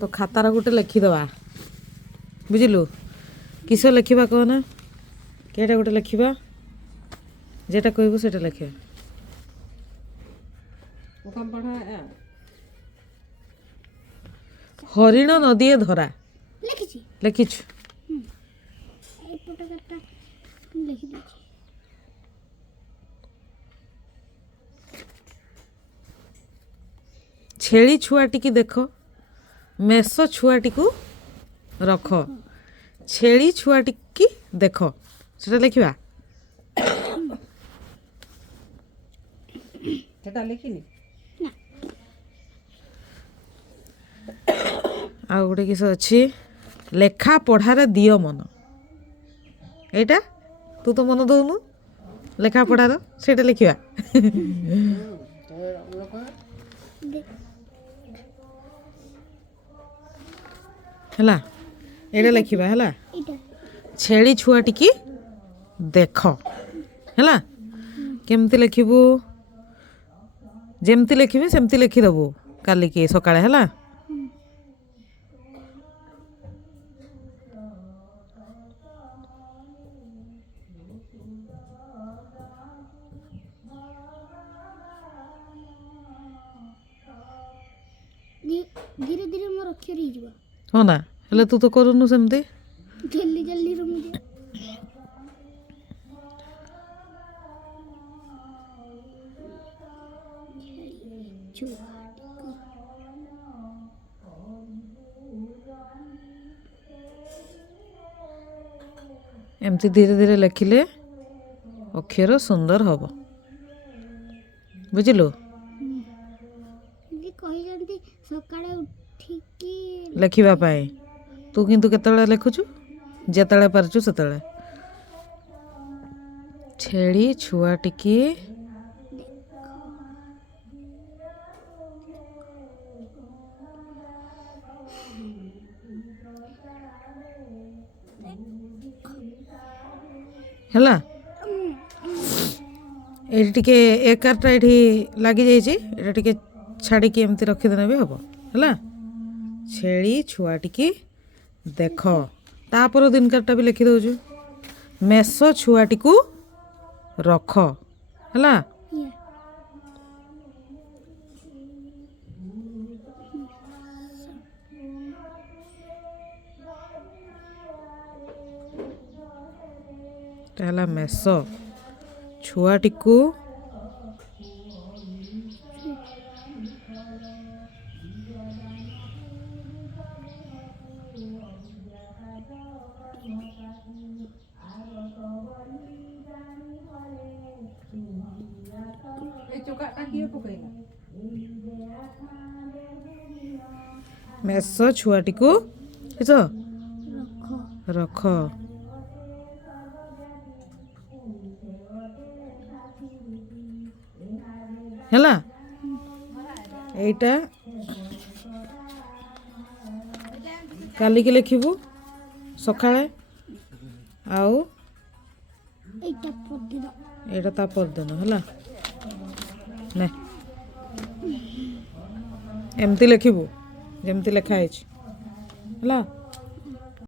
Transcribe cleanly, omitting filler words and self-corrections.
तो खातार गोटे लिखिदवा बुझिलु किस लिखा कहना केटा गोटे लिखा जेटा कहबू से लिखे हरिण नदीए धरा लिखिछु छेली छुआटी की देख मेष छुआटी को रख छेली छुआटी की देख से लिखा आ गोटे किस अच्छी लेखा पढ़ारे दियो मन एटा तू तो मन दौनु लेखा पढ़ार से लिखा है एटा लिखा है छेली छुआटी की देख है केमती लिखबू जमती लिखी सेमती लिखिदेबू काली की सकाळे है धीरे धीरे मोर अक्षर ही जीवा हो ना हेले तू तो करूनु सेमती जल्दी जल्दी रो मुझे एमती धीरे धीरे लिखिले अक्षर सुंदर हम बुझिलु सकाळे उठिकी लिखिबा पाए तू किंतु केतळे लिखुछु जेतळे पारछु सेतळे छेली छुआटी की है ये एकारटा ये लगी जाइए छाड़ी एमती रखीदेने भी हम है छेली छुआटी की देख तापर दिन कारटा भी लिखी दौचु मेष छुआटी को रख है मेष छुआटी को मेष छुआटी को रख है এইটা কালি के लिखिबू सकाळे आउ एटा ता परदिन है ना एमती लिखिबू जमती लिखा है